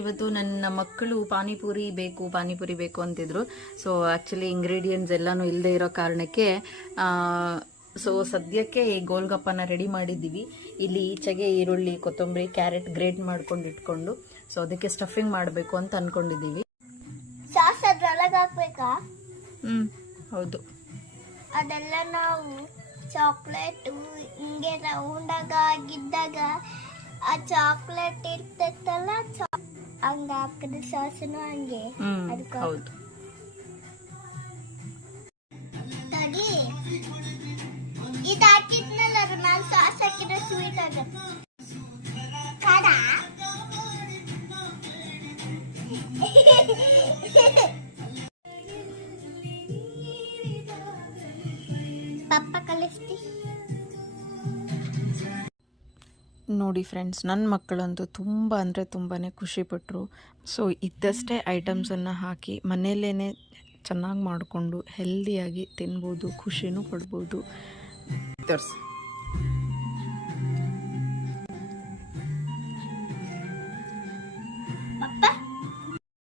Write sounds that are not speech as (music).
ಇವತ್ತು ನನ್ನ ಮಕ್ಕಳು ಪಾನಿಪುರಿ ಬೇಕು ಪಾನಿಪುರಿ ಬೇಕು ಅಂತಿದ್ರು. ಸೊ ಆ್ಯಕ್ಚುಲಿ ಇಂಗ್ರೀಡಿಯೆಂಟ್ಸ್ ಎಲ್ಲನೂ ಇಲ್ಲದೆ ಇರೋ ಕಾರಣಕ್ಕೆ ಸೊ ಸದ್ಯಕ್ಕೆ ಈ ಗೋಲ್ಗಪ್ಪನ ರೆಡಿ ಮಾಡಿದ್ದೀವಿ. ಇಲ್ಲಿ ಈಚೆಗೆ ಈರುಳ್ಳಿ ಕೊತ್ತಂಬರಿ ಕ್ಯಾರೆಟ್ ಗ್ರೇಟ್ ಮಾಡ್ಕೊಂಡು ಇಟ್ಕೊಂಡು ಸೊ ಅದಕ್ಕೆ ಸ್ಟಫಿಂಗ್ ಮಾಡಬೇಕು ಅಂತ ಅನ್ಕೊಂಡಿದ್ದೀವಿ. ಸಾಸ್ ಅದ್ರೊಳಗೆ ಹಾಕ್ಬೇಕಾ? ಹ್ಞೂ ಹೌದು. ಅದೆಲ್ಲ ನಾವು ಚಾಕ್ಲೇಟ್ ಹಿಂಗೆ ರೌಂಡಾಗ ಆಗಿದ್ದಾಗ ಆ ಚಾಕ್ಲೇಟ್ ಇರ್ತೈತಲ್ಲ ಹಂಗ ಹಾಕಿದ ಸಾಸನು ಹಂಗೆ. ಅದಕ್ಕೆ ಹೌದು. ತಡಿ. ಇದು ಹಾಕಿದ್ನಲ್ಲ ಅದ್ರ ಮೇಲೆ ಸಾಸ್ ಹಾಕಿದ್ರೆ ಸ್ವೀಟ್ ಆಗತ್ತೆ. ಖಾರ (laughs) ನೋಡಿ ಫ್ರೆಂಡ್ಸ್ ನನ್ನ ಮಕ್ಕಳಂತೂ ತುಂಬ ಅಂದರೆ ತುಂಬಾ ಖುಷಿಪಟ್ಟರು ಸೊ ಇದ್ದಷ್ಟೇ ಐಟಮ್ಸನ್ನು ಹಾಕಿ ಮನೆಯಲ್ಲೇ ಚೆನ್ನಾಗಿ ಮಾಡಿಕೊಂಡು ಹೆಲ್ದಿಯಾಗಿ ತಿನ್ಬೋದು, ಖುಷಿನೂ ಪಡ್ಬೋದು. ತೋರಿಸಿ.